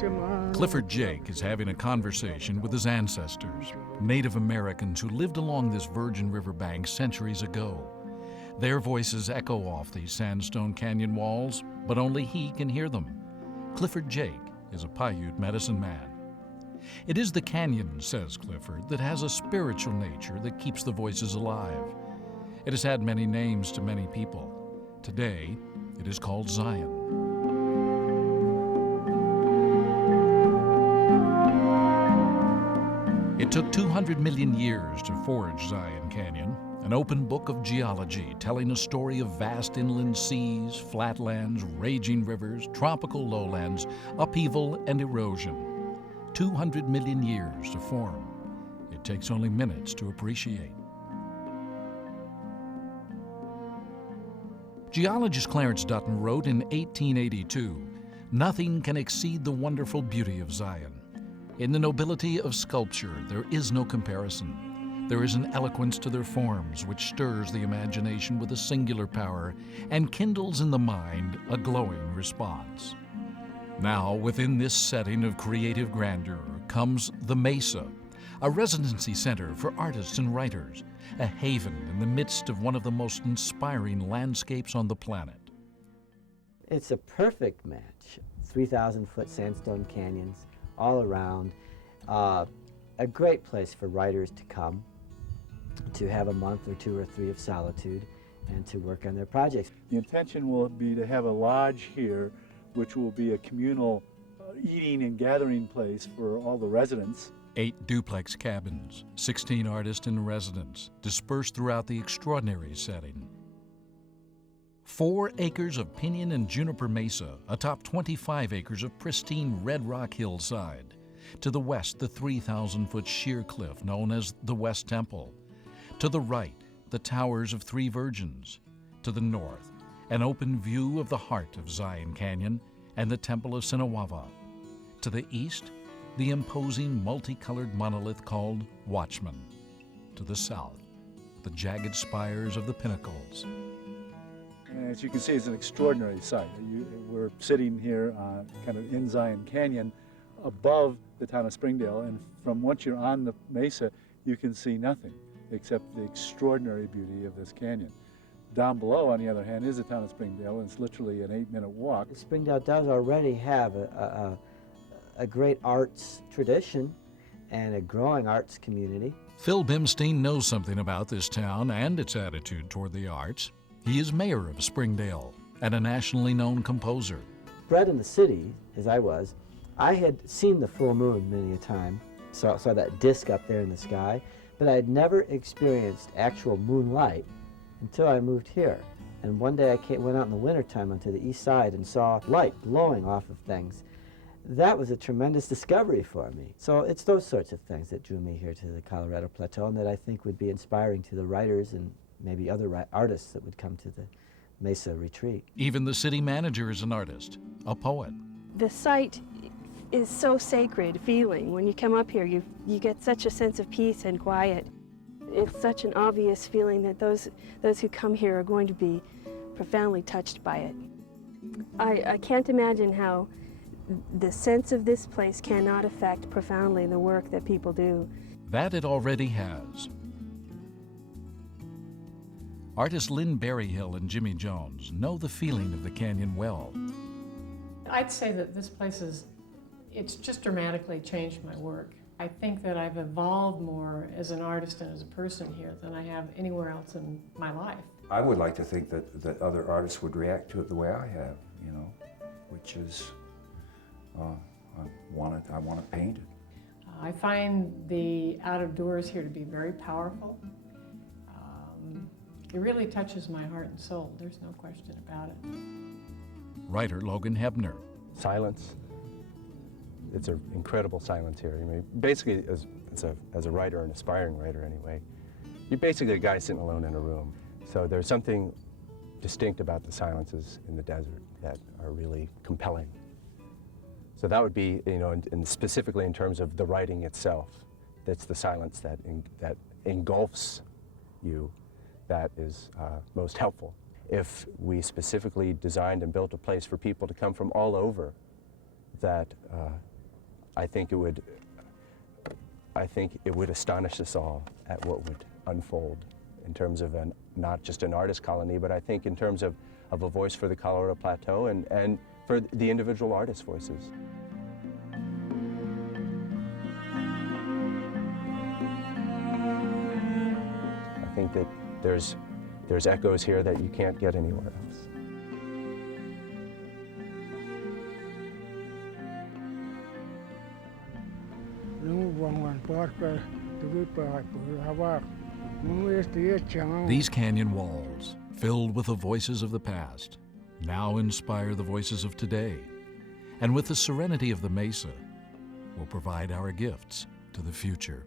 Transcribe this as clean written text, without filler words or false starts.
Clifford Jake is having a conversation with his ancestors, Native Americans who lived along this Virgin River bank centuries ago. Their voices echo off these sandstone canyon walls, but only he can hear them. Clifford Jake is a Paiute medicine man. It is the canyon, says Clifford, that has a spiritual nature that keeps the voices alive. It has had many names to many people. Today, it is called Zion. It took 200 million years to forge Zion Canyon, an open book of geology telling a story of vast inland seas, flatlands, raging rivers, tropical lowlands, upheaval and erosion. 200 million years to form. It takes only minutes to appreciate. Geologist Clarence Dutton wrote in 1882, "Nothing can exceed the wonderful beauty of Zion. In the nobility of sculpture, there is no comparison. There is an eloquence to their forms which stirs the imagination with a singular power and kindles in the mind a glowing response." Now, within this setting of creative grandeur comes the Mesa, a residency center for artists and writers, a haven in the midst of one of the most inspiring landscapes on the planet. It's a perfect match. 3,000-foot sandstone canyons all around. A great place for writers to come, to have a month or two or three of solitude, and to work on their projects. The intention will be to have a lodge here, which will be a communal eating and gathering place for all the residents. 8 duplex cabins, 16 artists in residence, dispersed throughout the extraordinary setting. 4 acres of pinyon and juniper mesa atop 25 acres of pristine red rock hillside. To the west, the 3,000-foot sheer cliff known as the West Temple. To the right, the towers of 3 Virgins. To the north, an open view of the heart of Zion Canyon and the Temple of Sinawava. To the east, the imposing multicolored monolith called Watchman. To the south, the jagged spires of the pinnacles. And as you can see, it's an extraordinary sight. We're sitting here kind of in Zion Canyon above the town of Springdale, and from once you're on the mesa, you can see nothing except the extraordinary beauty of this canyon. Down below, on the other hand, is the town of Springdale, and it's literally an 8-minute walk. Springdale does already have a great arts tradition and a growing arts community. Phil Bimstein knows something about this town and its attitude toward the arts. He is mayor of Springdale and a nationally known composer. Bred in the city, as I was, I had seen the full moon many a time, saw that disc up there in the sky, but I had never experienced actual moonlight until I moved here. And one day I went out in the wintertime onto the east side and saw light glowing off of things. That was a tremendous discovery for me. So it's those sorts of things that drew me here to the Colorado Plateau and that I think would be inspiring to the writers and maybe other artists that would come to the Mesa retreat. Even the city manager is an artist, a poet. The site is so sacred feeling. When you come up here, you get such a sense of peace and quiet. It's such an obvious feeling that those who come here are going to be profoundly touched by it. I can't imagine how the sense of this place cannot affect profoundly the work that people do. That it already has. Artists Lynn Berryhill and Jimmy Jones know the feeling of the canyon well. I'd say that this place it's just dramatically changed my work. I think that I've evolved more as an artist and as a person here than I have anywhere else in my life. I would like to think that other artists would react to it the way I have, you know, which is, I want to paint it. I find the out of doors here to be very powerful. It really touches my heart and soul, there's no question about it. Writer Logan Hebner. Silence. It's an incredible silence here. I mean, basically, as a writer, an aspiring writer anyway, you're basically a guy sitting alone in a room. So there's something distinct about the silences in the desert that are really compelling. So that would be, you know, and specifically in terms of the writing itself, that's the silence that engulfs you that is most helpful. If we specifically designed and built a place for people to come from all over, that I think it would astonish us all at what would unfold in terms of not just an artist colony, but I think in terms of a voice for the Colorado Plateau and for the individual artists' voices. I think that there's echoes here that you can't get anywhere else. These canyon walls, filled with the voices of the past, now inspire the voices of today, and with the serenity of the Mesa, will provide our gifts to the future.